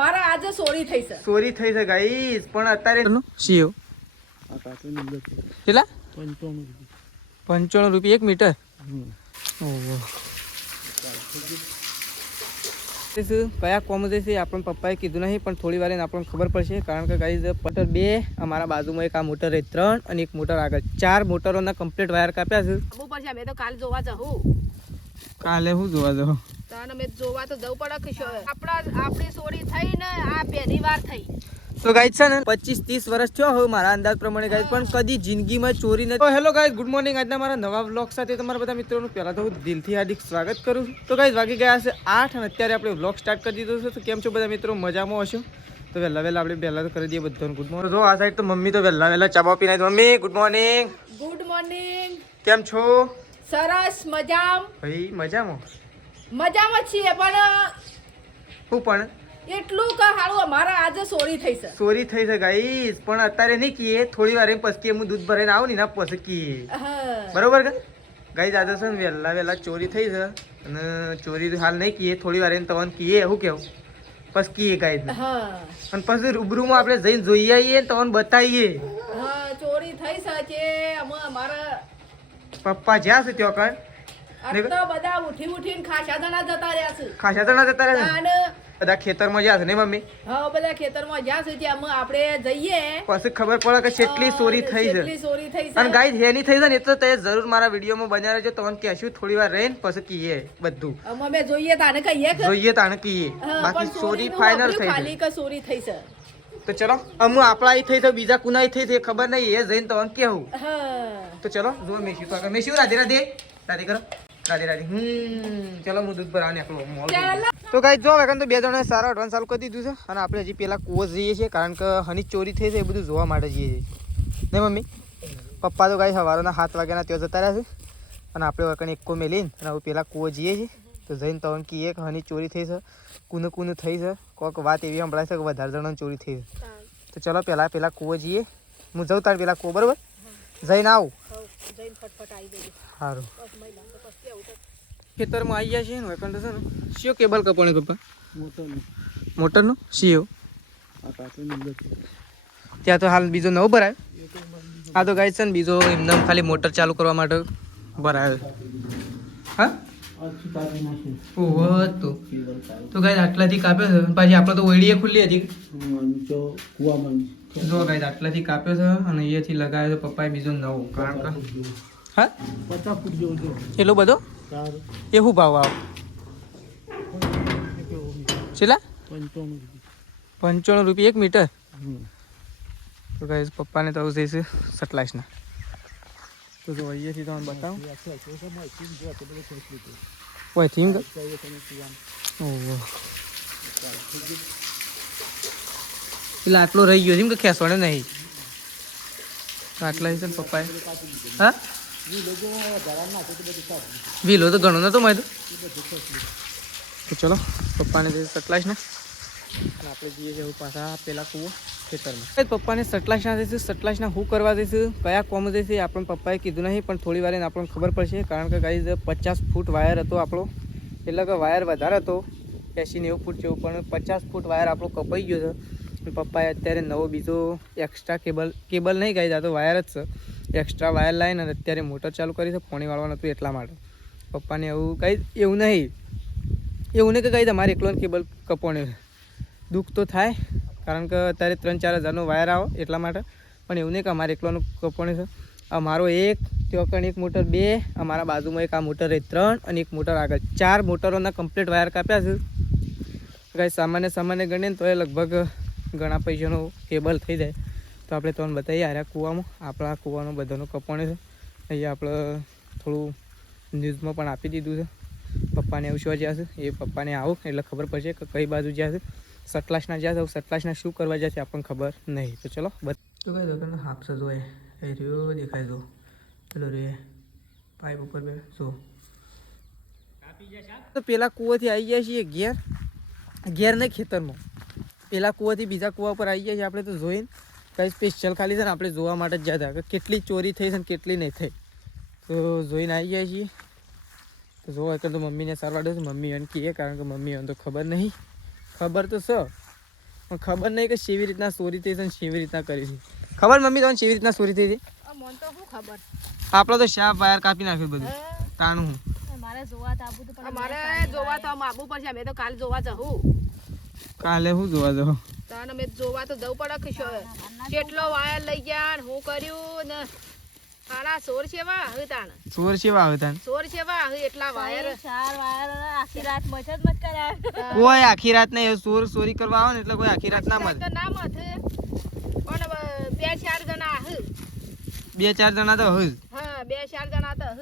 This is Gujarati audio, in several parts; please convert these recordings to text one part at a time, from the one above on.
મારા આજે ચોરી થઈ છે. ચોરી થઈ છે ગાઈસ, પણ અત્યારે સીઓ કેટલા 95 રૂપિયા 1 મીટર. ઓહો, કયા કોમ જશે આપણને પપ્પાએ કીધું નહીં, પણ થોડી વાર આપણને ખબર પડશે. કારણ કે ગાઈસ મોટર 2 અમારા બાજુમાં, એક આ મોટર 3 અને એક મોટર આગળ, 4 મોટરોના કમ્પ્લીટ વાયર કાપ્યા છે. ખબર પડશે. અમે તો કાલ જોવા જવું. કાલે હું જોવા જાઉં? તાને મેં જોવા તો જવું પડે કે આપણી ચોરી થઈ ને આ પહેલી વાર થઈ. તો ગાઈસ છે ને 25-30 વર્ષ થયો હવે મારા અંદાજ પ્રમાણે ગાઈસ, પણ કદી જિંદગીમાં ચોરી નથી. તો હેલો ગાઈસ, ગુડ મોર્નિંગ. આજના મારા નવા વ્લોગ સાથે તમારા બધા મિત્રોનું પહેલા તો હું દિલથી હાર્દિક સ્વાગત કરું છું. તો ગાઈસ વાગી ગયા છે 8 અને અત્યારે આપણે વ્લોગ સ્ટાર્ટ કરી દીધો છે. તો કેમ છો બધા મિત્રો? મજામાં હશો? તો વહેલા આપણે પહેલા તો કરી દઈએ બધાને ગુડ મોર્નિંગ. જો આ સાઈડ તો મમ્મી તો વહેલા ચા પીને. Mummy good morning. Good morning. કેમ છો? સરસ, મજામાં. ભાઈ મજામાં છીએ, પણ હું પણ એટલું કે હારું અમારા આજે ચોરી થઈ છે. ચોરી થઈ છે ગાઈસ, પણ અત્યારે નહીં કીએ, થોડી વાર પછી હું દૂધ ભરાઈને આવું ને ના પછી કીએ. બરોબર કે ગાઈસ? આજે છે ને વહેલા ચોરી થઈ છે અને ચોરી હાલ નહીં કીએ, થોડી વાર તમને કીએ. શું કેવું? પછી કીએ ગાઈસ. અને પછી રૂબરૂમાં આપણે જઈને જોઈ આવીએ, તમને બતાવીએ. ચોરી થઈ છે કે અમારા પપ્પા જ્યાં છે ત્યાં કણ આટલા બધા ઉઠીને ખાસા જણા જતા રહ્યા છે. બધા ખેતરમાં જ્યાં છે ને મમ્મી? હા, બધા ખેતરમાં જ્યાં છે ત્યાં આપણે જઈએ પછી ખબર પડે કે કેટલી ચોરી થઈ છે. અને ગાઈસ હેની થઈ છે ને, એ તો તે જરૂર મારા વિડીયોમાં બનાવી રહેજો. તમને કહેશું થોડી વાર રહીને પછી કીએ બધું. અમે જોઈએ તાને કહીએ, બાકી ચોરી ફાઇનલ થઈ ખાલી કે ચોરી થઈ છે. તો ચલો, અમુ આપણા થઈ છે, બીજા કુનાઈ થઈ છે ખબર નહીં, એ જઈને તમને કેવું. તો ચલો જો મેશી તો મેશી રાધે રાધે રાધે કરો રાધે રાધે. ચલો હું દૂધ ભરાવા નીકળું. તો ગાઈસ જો હવે તો બે જણાએ સારા એડવાન્સ ચાલુ કરી દીધું છે અને આપણે હજી પેલા કૂવો જઈએ છીએ, કારણ કે હની ચોરી થઈ છે એ બધું જોવા માટે જઈએ છીએ. નહીં મમ્મી? પપ્પા તો ગાઈસ સવારના 7 વાગ્યાના ત્યાં જતા રહ્યા છે અને આપણે વકણ એકો મેલીને અને હવે પેલા કૂવો જઈએ છીએ. તો જઈને તો કહીએ કે હની ચોરી થઈ છે, કુનું થઈ છે. કોઈક વાત એવી સંભળાય છે કે વધારે જણાની ચોરી થઈ છે. તો ચલો પેલા કૂવો જઈએ. હું જઉં તાર પેલા કૂવો, બરોબર? જઈને આવું. સારું. ખેતરમાં આવી ગયા છીએ ને વકણ છે ને સીઓ કેબલ કપાણી પપ્પા મોટરનું સીઓ ત્યાં તો હાલ બીજો નવો ભરાયો. આ તો ગાઈસ છે ને બીજો એમદમ ખાલી મોટર ચાલુ કરવા માટે ભરાયો. હા ઓહો, તો ગાઈસ આટલાથી કાપ્યો છે. પાછી આપણે તો ઓયડીએ ખુલ્લી હતી. જો ગાઈસ આટલાથી કાપ્યો છે અને અહીંયાથી લગાવ્યો છે પપ્પાએ બીજો નવો. કારણ કે હા 50 ફૂટ જેવો એટલો બધો એ શું ભાવ આવ? છેલ્લા 95 રૂપિયા 1 મીટર. તો ગાઈસ પપ્પાને તો આવું જઈશે 27ના. તો જો અહીંયાથી તમને બતાવું. ઓય થિંગ ઓહો, એટલે આટલો રહી ગયો છે કે ખેસવાડે નહીં? આટલા છે ને પપ્પાએ. હા, વીલો તો ઘણો નતો મળ્યો. તો ચલો પપ્પાને જઈએ 27ના અને આપણે જઈએ છીએ પાછા પેલા કૂવો ખેતરમાં. પપ્પાને 27ના જઈશું. 27ના શું કરવા જઈશું, કયા કોમ જઈશું આપણને પપ્પાએ કીધું નહીં, પણ થોડી વાર આપણને ખબર પડશે. કારણ કે ગાઈસ 50 ફૂટ વાયર હતો આપણો, એટલે કે વાયર વધારે હતો 80-90 ફૂટ જેવું, પણ 50 ફૂટ વાયર આપણો કપાઈ ગયો છે. પપ્પાએ અત્યારે નવો બીજો એક્સ્ટ્રા કેબલ નહીં ગાઈસ, આ તો વાયર જ છે. એક્સ્ટ્રા વાયર લાવીને અને અત્યારે મોટર ચાલુ કરી છે. પાણી વાળવાનું હતું એટલા માટે પપ્પાને એવું કંઈ એવું નહીં કે કંઈ તમારે એકલોને કેબલ કપાણી દુઃખ તો થાય, કારણ કે અત્યારે 3-4 હજારનો વાયર આવો એટલા માટે. પણ એવું નહીં કે અમારે એકલોનું કપાણી છે. અમારો એક ત્યાં એક મોટર 2, અમારા બાજુમાં એક આ મોટર 3 અને એક મોટર આગળ, 4 મોટરોના કમ્પ્લીટ વાયર કાપ્યા છે. કંઈ સામાન્ય ગણીએ ને તો એ લગભગ ઘણા પૈસાનું કેબલ થઈ જાય. તો આપણે તમને બતાવીએ આર્યા કૂવામાં, આપણા કૂવાનું બધાનું કપાણી છે. અહીંયા આપણે થોડું ન્યૂઝમાં પણ આપી દીધું છે. પપ્પાને એવું શું જ્યાં છે એ પપ્પાને આવું એટલે ખબર પડશે કે કઈ બાજુ જ્યાં છે. 27ના જ્યાં છે, 27ના શું કરવા જ્યાં છે આપણને ખબર નહીં. તો ચલો તો કઈ દોકાન હાફસે જોઈએ એ રહ્યો દેખાય જો પેલો રે પાઇપ ઉપર બે જો. તો પેલા કૂવાથી આવી ગયા છીએ ઘેર નહીં ખેતરમાં, પેલા કૂવાથી બીજા કૂવા ઉપર આવી ગયા છીએ આપણે. તો જોઈને કંઈ સ્પેશિયલ ખાલી છે ને આપણે જોવા માટે જ જતા કે કેટલી ચોરી થઈ છે ને કેટલી નહીં થઈ. તો જોઈને આવી ગયા છીએ. તો જોવા તો મમ્મીને સારવાર દે. મમ્મી એને કહે, કારણ કે મમ્મી એને તો ખબર નહીં, ખબર તો છે પણ ખબર નહીં કે કેવી રીતના ચોરી થઈ છે અને કેવી રીતના કરી છે. ખબર મમ્મી તમને કેવી રીતના ચોરી થઈ હતી? મને તો શું ખબર. આપણો તો શાપ વાયર કાપી નાખ્યું બધું. તાણું હું મારે જોવા તો આવું પણ મારે જોવા તો આવવું પડશે. અમે તો કાલ જોવા જવું. કાલે હું જોવા જાઉં? તાને મેં જોવા તો જવું પડે કે કેટલો વાયર લઈ ગયા ને હું કર્યું ને સારા ચોર સેવા હવે તાણ ચોર સેવા આવે તાણ ચોર સેવા હવે એટલા વાયર આખી રાત મત કર્યા કોઈ આખી રાત નહીં ચોર ચોરી કરવા આવે ને એટલે કોઈ આખી રાત ના મત ના મત પણ 2-4 જણા હ 2-4 જણા તો હજ. હા 2-4 જણા તો હ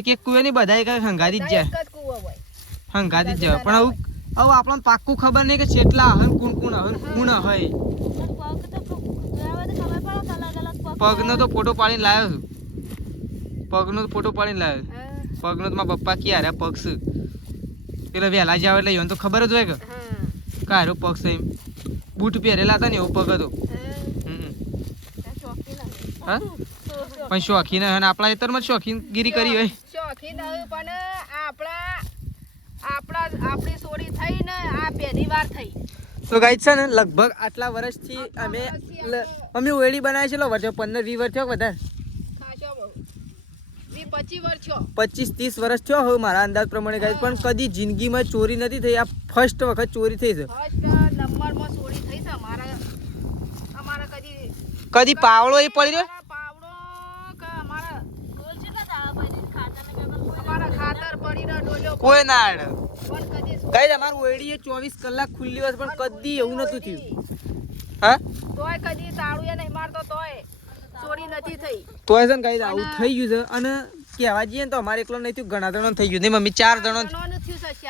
એક કુવે ની બધા એક હંગાતી જ જાય. એક જ કૂવો હોય હંગાતી જ જાય પણ હવે આપણને પાક્કું ખબર નહીં કે કેટલા હન કોણ હોય. પગનો તો ફોટો પાડીને લાવ્યો છું. પગનો ફોટો પાડીને લાવ્યો. પગનો તો મારા પપ્પા ક્યારે પગ છે પેલા વહેલા જાવ એટલે એને તો ખબર જ હોય કે કારો પગ છે એમ. બૂટ પહેરેલા હતા ને એવો પગ હતો. હા પણ શોખીન હે ને આપણા ખેતરમાં શોખીનગીરી કરી હોય. શોખીન પણ આપણી ચોરી થઈ ને આ પહેલી વાર થઈ. તો ગાઈસ છે ને લગભગ આટલા વર્ષથી અમે ઓયડી બનાવી છે. 15-20 વર્ષ થયો વધારે 25 વર્ષ થયો 25-30 વર્ષ થયો હવે મારા અંદાજ પ્રમાણે ગાઈસ. પણ કદી જિંદગીમાં ચોરી નથી થઈ. આ ફર્સ્ટ વખત ચોરી થઈ છે. ફર્સ્ટ નંબરમાં ચોરી થઈ છે અમારા કદી પાવડો એ પડી રહ્યો પાવડો કે અમારા ખાતર પડી રહ્યો ડોલ્યો કોઈ ના આડે. પણ કદી ગાઈસ અમારું ઓયડી એ 24 કલાક ખુલ્લી હોય પણ કદી એવું નતું થયું. હા તોય કદી તાળું એ નહીં મારતો તોય ચોરી નથી થઈ. તોય છે ને ગાઈસ આવું થઈ ગયું છે. અને કહેવા જઈએ ને તો અમારે એકલો નહીં થયું ઘણા જણો થઈ ગયું. નહીં મમ્મી 4 જણો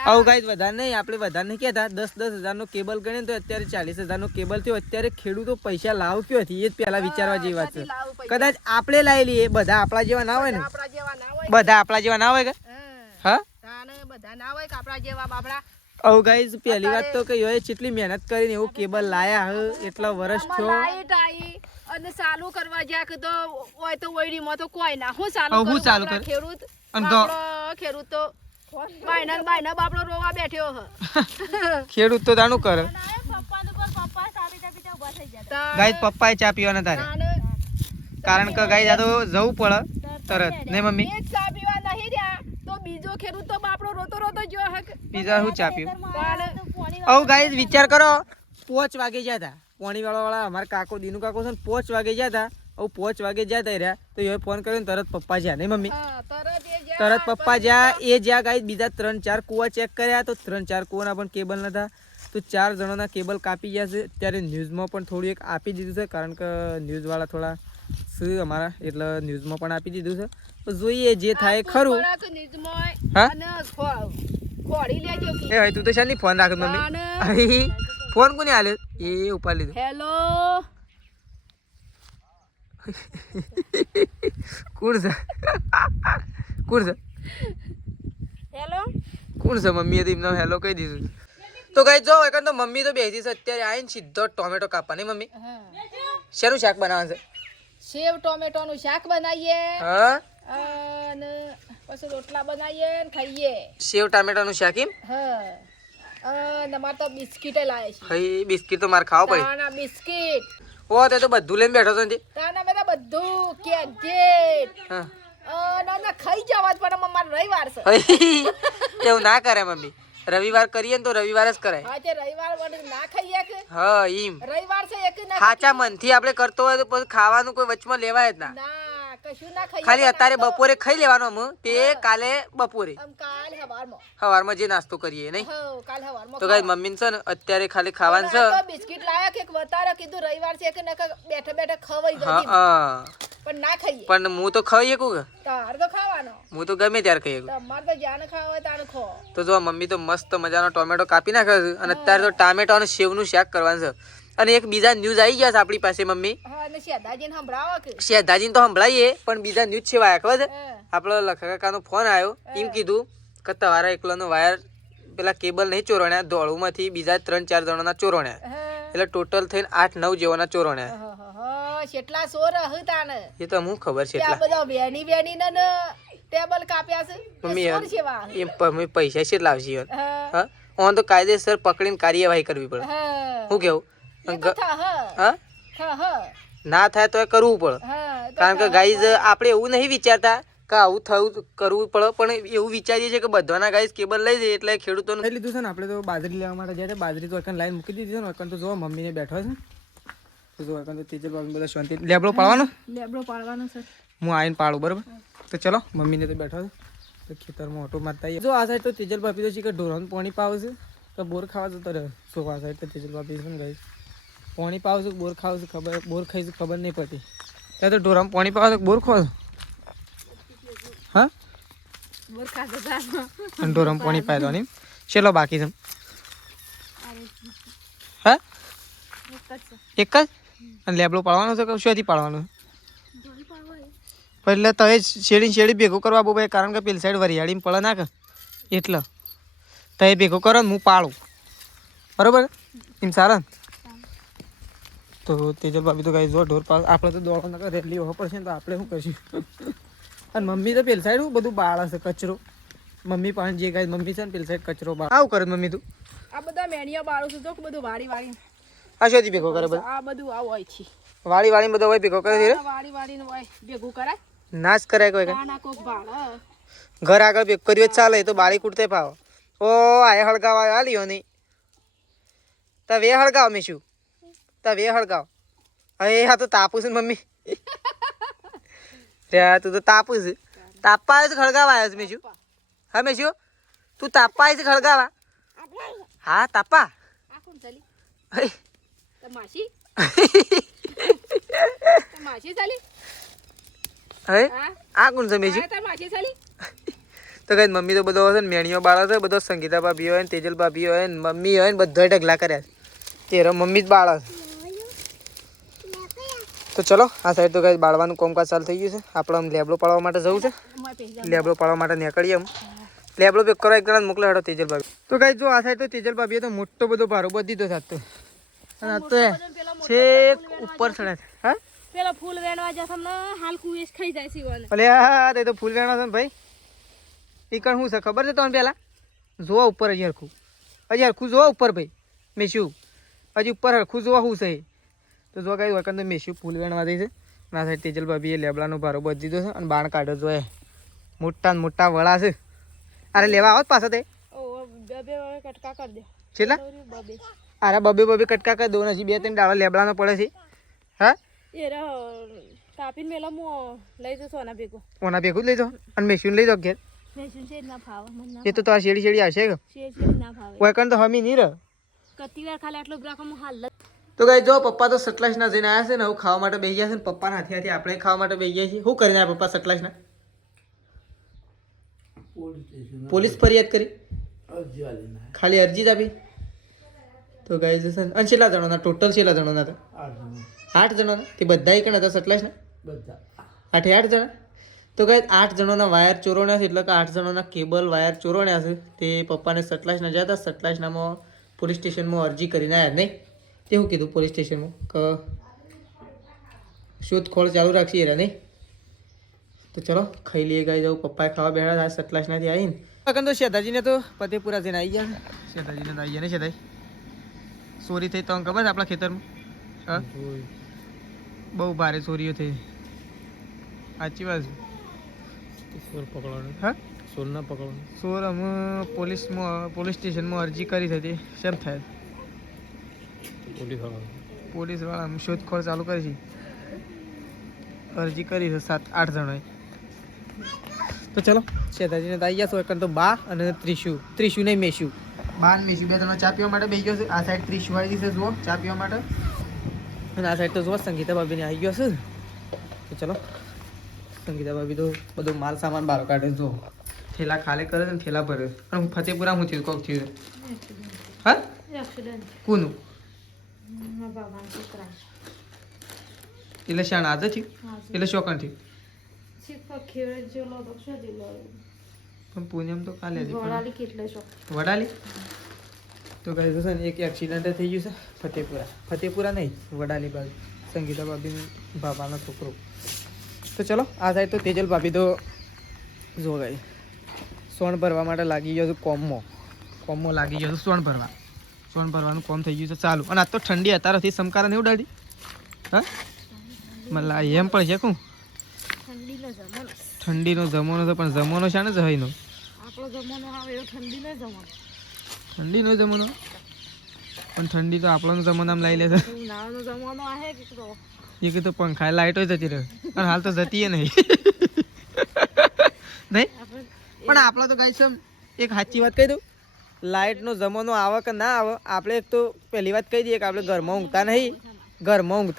આવું ગાઈસ વધારે નહીં. આપણે વધારે નહીં કહેતા 10-10 હજારનો કેબલ ગણીએ તો અત્યારે 40,000નો કેબલ થયો. અત્યારે ખેડૂતો પૈસા લાવ કયો હતી એ જ પહેલા વિચારવા જેવી વાત છે. કદાચ આપણે લાવી લઈએ બધા આપણા જેવા ના હોય ને બધા આપણા જેવા ના હોય કે હા બધા ના હોય કે આપણા જેવા બાપડા. આવું ગાઈસ પહેલી વાત તો કે યોએ કેટલી મહેનત કરીને એવું કેબલ લાયા હ એટલા વર્ષ થયો. લાઈટ આવી અને ચાલુ કરવા જ્યાં કે તો હોય તો ઓયડીમાં તો કોઈ ના હું ચાલુ કરું. ખેડૂત ખેડૂત તો બાયના બાપડો રોવા બેઠ્યો હ. ખેડૂત તો દાણું કરે. ગાઈસ પપ્પાએ ચા પીવાના તારે કારણ કે ગાઈસ આ તો જવું પડે તરત ને મમ્મી ચા પીવા નહીં રહ્યા તો બીજો ખેડૂત તો બાપડો રોતો જો હક બીજા હું ચા પીવું. આવું ગાઈસ વિચાર કરો 5 વાગે ગયા હતા પોણી વાળા અમારા કાકો દીનુ કાકો છે ને 5 વાગે ગયા હતા. હવે 5 વાગે જતા રહ્યા તો એ ફોન કર્યો ને તરત પપ્પા જ્યાં નહીં મમ્મી તરત પપ્પા જ્યાં એ જ્યાં ગાઈસ બીજા 3-4 કુવા ચેક કર્યા તો 3-4 કુવાના પણ કેબલ નતા. તો 4 જણોના કેબલ કાપી ગયા છે. અત્યારે ન્યૂઝમાં પણ થોડું એક આપી દીધું છે કારણ કે ન્યૂઝવાળા થોડા શું અમારા એટલે ન્યૂઝમાં પણ આપી દીધું છે. તો જોઈએ જે થાય ખરું. હા એ તું તો શાની ફોન રાખ મમ્મી ફોન કોને આલ્યો એ ઉપાડ લીધો. હેલો કોણ છે હેલો કોણ છે મમ્મીએ તો એમનો હેલો કહી દીધું. તો કઈ જો એકન તો મમ્મી તો બેસી છે અત્યારે આવીને સીધો ટોમેટો કાપવા નહીં મમ્મી શેનું શાક બનાવવાનું છે? સેવ ટોમેટોનું શાક બનાવીએ હા અને પછી રોટલા બનાવીએ ને ખાઈએ. સેવ ટામેટાનું શાક એમ? હા અને મારે તો બિસ્કિટ લાવે છે. હઈ બિસ્કિટ તો મારે ખાવા પડે. તાના બિસ્કિટ ઓ તે તો બધું લઈને બેઠો છો ને તાના મેરા બધું કેજેટ હા ના ખાઈ જવા જ પડે મારે રવિવાર છે. એવું ના કરે મમ્મી રવિવાર કરીએ ને તો રવિવાર જ કરાય. હા તે રવિવાર વડે ના ખાઈએ કે હા એમ રવિવાર છે એક ના સાચા મનથી આપણે કરતો હોય તો પછી ખાવાનું કોઈ વચમાં લેવાય જ ના. કશું ના ખાઈએ ખાલી અત્યારે બપોરે ખાઈ લેવાનું અમુ તે કાલે બપોરે કાલ સવારમાં જે નાસ્તો કરીએ નહીં કાલ હવારમાં તો ગાઈસ મમ્મી છે ને અત્યારે ખાલી ખાવાનું છે. બિસ્કિટ લાયા કે વધારે કીધું રવિવાર છે કે નકા બેઠા બેઠા ખવાઈ ગઈ હા પણ ના ખાઈએ. પણ હું તો ખાઈ શકું કે તાર તો ખાવાનો હું તો ગમે ત્યારે ખાઈ શકું. તમારે તો જાને ખાવા હોય તારે ખો. તો જો મમ્મી તો મસ્ત મજાનો ટોમેટો કાપી નાખ્યો છે અને અત્યારે તો ટામેટો અને સેવનું શાક કરવાનું છે. અને એક બીજા ન્યૂઝ આવી ગયા છે આપણી પાસે મમ્મી. હા અને શેદાજીને સંભળાવો કે શેદાજીને તો સંભળાઈએ પણ બીજા ન્યૂઝ છે વાયા ખબર છે આપણો લખા કાકાનો ફોન આવ્યો એમ કીધું કે તમારા એકલાનો વાયર પેલા કેબલ નહીં ચોરણ્યા દોડુમાંથી બીજા 3-4 જણોના ચોરણ્યા એટલે ટોટલ થઈને 8-9 જેવાના ચોરણ્યા. કેટલા સોર હતાને એ તો હું ખબર છે આ બધા વેણી વેણી ને ટેબલ કાપ્યા છે મમ્મી એમ પૈસા કેટલા આવશે હા ઓન તો કાયદેસર પકડીને કાર્યવાહી કરવી પડે. હા શું કેવું? એ તો હા ના થાય તો કરવું પડે. કારણ કે ગાઈઝ આપણે એવું નહીં વિચારતા કે આવું થયું કરવું પડે, પણ એવું વિચારીએ છીએ કે બધાના ગાઈઝ કેબલ લઈ જઈએ એટલે ખેડૂતોને લીધું છે ને. આપણે તો બાજરી લેવા માટે જાય બાજરી તો લાઈન મૂકી દીધી છે ને. તો જો મમ્મીને બેઠો છે તો જો તો તેજલ બાબી બધા શાંતિ લેબડો પાડવાનો છે. હું આવીને પાડું બરાબર. તો ચલો મમ્મીને તો બેઠો છે તો ખેતરમાં ઓટો મારતા આવીએ. જો આ સાઈડ તો તેજલ બાપી તો છે કે ઢોરાનું પાણી પાવે છે તો બોર ખાવા જતો રહ્યો. શું આ સાઈડ તો તેજલ બાપી છે ને ગાઈઝ પાણી પાવ છું બોર ખાવ છું ખબર બોર ખાઈ છું ખબર નહીં પડતી. ત્યાં તો ઢોરામાં પાણી પાવ છું બોર ખાવ હા ઢોરામાં પાણી પાય તો નહીં ચલો બાકી છે હા એક જ અને લેબડો પાડવાનો છે કે શોથી પાડવાનો છે એટલે તો શેડી ભેગું કરવા બહુ ભાઈ કારણ કે પેલી સાઈડ વરિયાળી પડે ના કે એટલે તો એ ભેગું કરો ને હું પાડું બરોબર એમ સારા. તો તેજલ ભાભી તો ગાઈ જો ઢોર પાસ આપણે તો દોડો ના રેલી હોવા પડશે ને તો આપણે શું કરશું. અને મમ્મી તો પેલી સાઈડ હું બધું બાળ હશે કચરો મમ્મી પાસે જે ગાય મમ્મી છે ને પેલી સાઈડ કચરો બાળ આવું કરે મમ્મી તું આ બધા મેણિયા બાળું છું તો બધું વાળી આ શોધી ભેગો કરે બધું આ બધું આવું હોય છે વાળી બધો હોય ભેગો કરે છે વાળી નું હોય ભેગું કરાય નાશ કરાય કોઈ નાના કોક બાળ ઘર આગળ ભેગ કર્યો ચાલે તો બાળી કૂટતે પાવ ઓ આ હળગાવા આલ્યો નહીં તા વે હળગાવ મેં શું તા વે હળગાવ હવે આ તો તાપું છે મમ્મી ત્યાં તું તો તાપું છે તાપવા આવ્યો છે ખળગાવા આવ્યો છે મેં શું હા મેં શું તું તાપવા આવી છે ખળગાવા હા તાપા આ કોણ ચાલી અરે માસી માસી ચાલી હવે આ કોણ છે મેં શું તાર માસી ચાલી તો કઈ મમ્મી તો બધો છે ને મેણીઓ બાળા છે બધો સંગીતા ભાભી હોય ને તેજલ ભાભી હોય ને મમ્મી હોય ને બધા ઢગલા કર્યા તેરો મમ્મી જ બાળા છે. તો ચલો આ સાઈડ તો કઈ બાળવાનું કામકાજ ચાલુ થઈ ગયું છે. આપણે આમ લેબડો પાડવા માટે જવું છે લેબડો પાડવા માટે નીકળીએ આમ લેબડો પેક કરો એક જણા મોકલે હેડો તેજલ ભાભી. તો કઈ જો આ સાઈડ તો તેજલ ભાભીએ તો મોટો બધો ભારો બધી દીધો સાથ અને આ તો છેક ઉપર ચડે છે હા પેલા ફૂલ વેણવા જશે ને હાલ કુવેસ ખાઈ જાય સીવાને ભલે હા તે તો ફૂલ વેણવા છે ને ભાઈ એ કણ શું છે ખબર છે તમને પહેલાં જોવા ઉપર હજી હરખું જોવા ઉપર ભાઈ મેશું હજી ઉપર હરખું જોવા શું છે તો જો કઈ વખત તો મેશું ફૂલ વેણવા દઈ છે ના સાઈડ તેજલ ભાભીએ લેબડાનો ભારો બધી દીધો છે અને બાણ કાઢો જોઈએ મોટા ને મોટા વડા છે. અરે લેવા આવો પાછો તે કટકા કરી દે છેલ્લા અરે બબે કટકા કરી દો હજી 2-3 ડાળો લેબડાનો પડે છે હા એ તાપીને મેલા મો લઈ જશો આના ભેગો ઓના ભેગું જ લઈ જાઓ અને મેશું લઈ જાઓ ઘેર મેસુન છે ના ભાવ મને એ તો તાર શેડી આવશે કે શેડ ના ભાવે કોઈ તો હમી નહીં રહે કતી વાર ખાલી આટલો બ્રાકમ હાલ તો કઈ જો પપ્પા તો સટલાસના જઈને આવ્યા છે ને હું ખાવા માટે બેસી ગયા છે ને પપ્પાના હાથે આપણે ખાવા માટે બેસી ગયા છીએ. શું કરીને આવ્યા પપ્પા સટલાસના પોલીસ ફરિયાદ કરી ખાલી અરજી જ આપી તો ગાઈ જશે અને કેટલા જણાના ટોટલ કેટલા જણાના હતા 8 જણાના તે બધા કણ હતા સટલાસના 8 જણા તો કઈ 8 જણાના વાયર ચોરોણ્યા છે એટલે કે 8 જણાના કેબલ વાયર ચોરોણ્યા છે તે પપ્પાને સટલાસના ગયા હતા સટલાસનામાં પોલીસ સ્ટેશનમાં અરજી કરીને આવ્યા નહીં તે શું કીધું પોલીસ સ્ટેશનમાં કે શોધખોળ ચાલુ રાખીએ એરા નહીં. તો ચલો ખાઈ લઈએ ગાઈ જાઉં પપ્પાએ ખાવા બેઠા હતા સટલાસનાથી આવીને તો શેતાજીને તો ફતેપુરા જઈને આવી ગયા શેતાજીને તો આવી ગયા ને શેતાજી ચોરી થઈ તો ખબર છે આપણા ખેતરમાં હા બહુ ભારે ચોરીઓ થઈ સાચી વાત છે ચોર પકડવાનું હા ચોર ના પકડવાનું ચોર અમે પોલીસ સ્ટેશનમાં અરજી કરી હતી શેમ થાય પોલીસવાળા શોધખોળ ચાલુ કરી છે અરજી કરી છે 7-8 જણાએ. તો ચલો શેતાજીને તો આવી ગયા છો એક તો બા અને ત્રિશુ નહીં મેશું બા ને મેશું 2 જણા ચા પીવા માટે બેસી ગયો છે. આ સાઈડ ત્રિશુ આવી છે જુઓ ચા પીવા માટે અને આ સાઈડ તો જુઓ સંગીતા ભાભીને આવી ગયો છે. તો ચલો સંગીતા ભાભી તો બધો માલ સામાન બહાર કાઢે જો થેલા ખાલી કરે છે ને થેલા ભરે અને હું ફતેપુરા હું થયું કોક થયું હા કોનું એટલે શાણ આજે થયું એટલે શોકણ થયું પણ પૂનમ તો કાલે વડાલી તો કહે છે ને એક એક્સિડન્ટ થઈ ગયું છે ફતેપુરા નહીં વડાલી બાજુ સંગીતા ભાભી બાબાનો છોકરો. તો ચલો આ સાઈડ તો તેજલ ભાભી તો જો ગઈ સોણ ભરવા માટે લાગી ગયો છું કોમમાં કોમમાં લાગી ગયો સોન ભરવાનું કોમ થઈ ગયું છે ચાલુ. અને આ તો ઠંડી અત્યારથી સમકારા નહીં ઉડાડી હા મને એમ પણ છે કું ઠંડીનો જમાનો છે પણ જમાનો છે ને જહીનો ઠંડીનો જમાનો પણ ઠંડી તો આપણો જમાનામાં લઈ લે છે એ કે તો પંખા લાઈટો જતી રહે અને હાલ તો જતી નહીં નહીં પણ આપણે તો ગાઈ એક સાચી વાત કહી દઉં લાઇટનો જમાનો આવે કે ના આવે આપણે એક તો પહેલી વાત કહી દઈએ કે આપણે ઘરમાં ઊંઘતા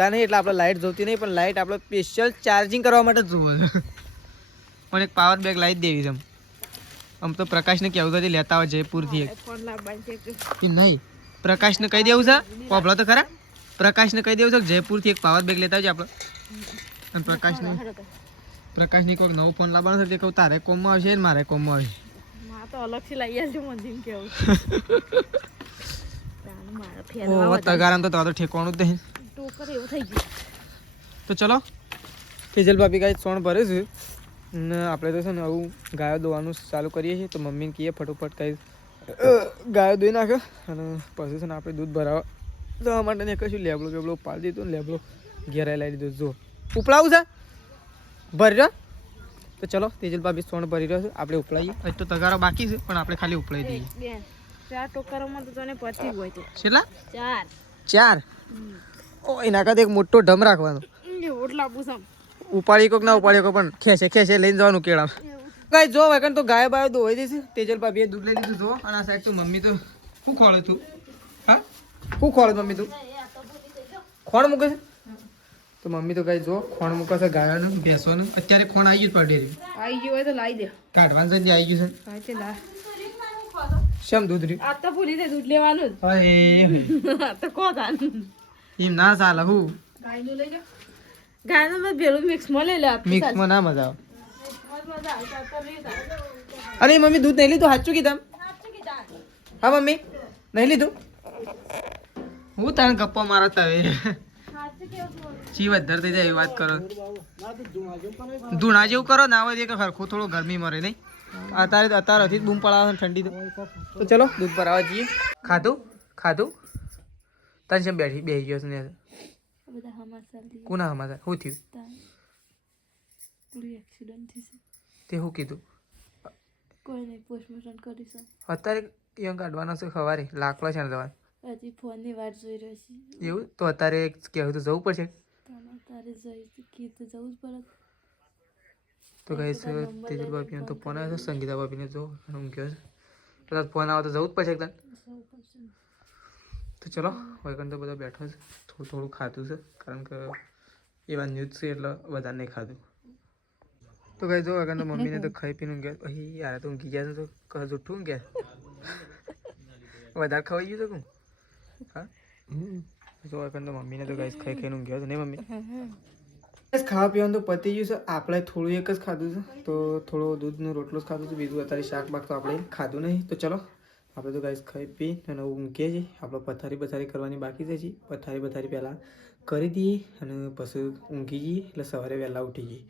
નહીં એટલે આપણે લાઇટ જોતી નહીં પણ લાઇટ આપણે સ્પેશિયલ ચાર્જિંગ કરવા માટે જ જોવું છે પણ એક પાવર બેગ લાવી જ દેવી છે આમ તો પ્રકાશને કહેવું હતી લેતા હોય જયપુરથી એક નહીં પ્રકાશને કહી દેવું છે પોપલો તો ખરા પ્રકાશને કહી દેવું છે કે જયપુરથી એક પાવર બેગ લેતા આવજો આપણે અને પ્રકાશની કોઈક નવો ફોન લાવવાનો છે તે કહું તારે કોમમાં આવશે ને મારે કોમમાં આવશે તગારામ તો ઠેકવાનું જ નહીં તો ચલો તેજલ ભાભી ગાય સોણ ભરે છે ને આપણે તો છે ને આવું ગાયો દોવાનું ચાલુ કરીએ છીએ તો મમ્મીને કહીએ ફટોફટ કાંઈ ગાયો દોઈ નાખે અને પછી છે ને આપણે દૂધ ભરાવા દવા માટે ને કશું લેબડો પાડી દીધો ને લેબડો ઘેરાઈ લાવી દીધો જો ઉપડાવું છે ભરી રહ્યો તો ચલો તેજલ ભાભી સોણ ભરી રહ્યો છે આપણે ઉપડાઈએ હજી તો તગારો બાકી છે પણ આપણે ખાલી ઉપડાઈ દઈએ 4 ટોકરામાં તો તને પતી હોય તો કેટલા 4 ઓ એના કાતે એક મોટો ઢમ રાખવાનો ઓટલા પૂછમ ઉપાડી કોક ના ઉપાડી કો પણ ખેંચે લઈને જવાનું કેળા કઈ જો વગર તો ગાય બાયો દોઈ દેશે તેજલ ભાભીએ દૂધ લઈ લીધું જો અને આ સાઈડ તો મમ્મી તો શું ખોળે તું હા શું ખોળે મમ્મી તું ખોણ મૂકે છે તો મમ્મી તો કઈ જો ખોણ મૂકે છે ગાયોનું ભેંસોનું અત્યારે ખોણ આવી ગયું પડે આવી ગયું હોય તો લાવી દે કાઢવાનું છે આવી ગયું છે શેમ દૂધ રહ્યું આ તો ભૂલી દે દૂધ લેવાનું અરે તો કોદાન એમ ના ચાલે હું ગાયનું લઈ જા ગાયનું મેં ભેલું મિક્સમાં લઈ લે મિક્સમાં ના મજા આવે અરે મમ્મી દૂધ નહીં લીધું સાચું કીધા હા મમ્મી નહીં લીધું હું તારે ગપ્પા મારા તવે ચી વધારે થઈ જાય એવી વાત કરો ધૂણા જેવું કરો ના હોય કે હરખું થોડું ગરમી મરે નહીં અત્યારેથી જ બૂમ પડાવે ઠંડી તો ચલો દૂધ પર આવવા જઈએ ખાધું તને જેમ બેસી ગયો છે ને કોના હમાસા શું થયું તે શું કીધું અત્યારે એવું કાઢવાનો છે સવારે લાકડા છે ને તમારે હજી ફોનની વાટ જોઈ રહ્યો છે એવું તો અત્યારે કહેવું તો જવું પડશે તારે કીધું જવું જ પડે તો કઈ છે તેજલ ભાભીનો તો ફોન આવ્યો છે સંગીતા ભાભીને જો ઊંઘ્યો છે તો ફોન આવે તો જવું જ પડશે તને તો ચલો વૈકન તો બધા બેઠો છે થોડું ખાધું છે કારણ કે એવા ન્યૂઝ છે એટલે વધારે નહીં ખાધું તો કઈ જો વૈકન તો મમ્મીને તો ખાઈ પીને ઊંઘ્યા અહીં યાર તો ઊંઘી ગયા તો કહે જૂઠું ઊંઘ્યા વધારે ખવાઈ ગયું તો હા જો વૈકન તો મમ્મીને તો કઈ ખાઈને ઊંઘ્યા છે નહીં મમ્મી ખાવા પીવાનું તો પતી ગયું છે આપણે થોડું એક જ ખાધું છે તો થોડો દૂધનો રોટલો જ ખાધું છે બીજું અત્યારે શાક બાક તો આપણે ખાધું નહીં તો ચલો આપણે તો ગાઈસ ખાઈ પી અને ઊંઘીએ છીએ આપણે પથારી કરવાની બાકી છે પથારી પહેલાં કરી દઈએ અને પછી ઊંઘી જઈએ એટલે સવારે વહેલા ઉઠી જઈએ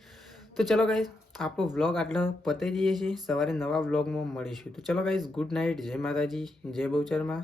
તો ચલો ગાઈસ આપણો વ્લોગ આટલો પતાવી દઈએ છીએ સવારે નવા વ્લોગમાં મળીશું તો ચલો ગાઈસ ગુડ નાઇટ જય માતાજી જય બહુચરમાં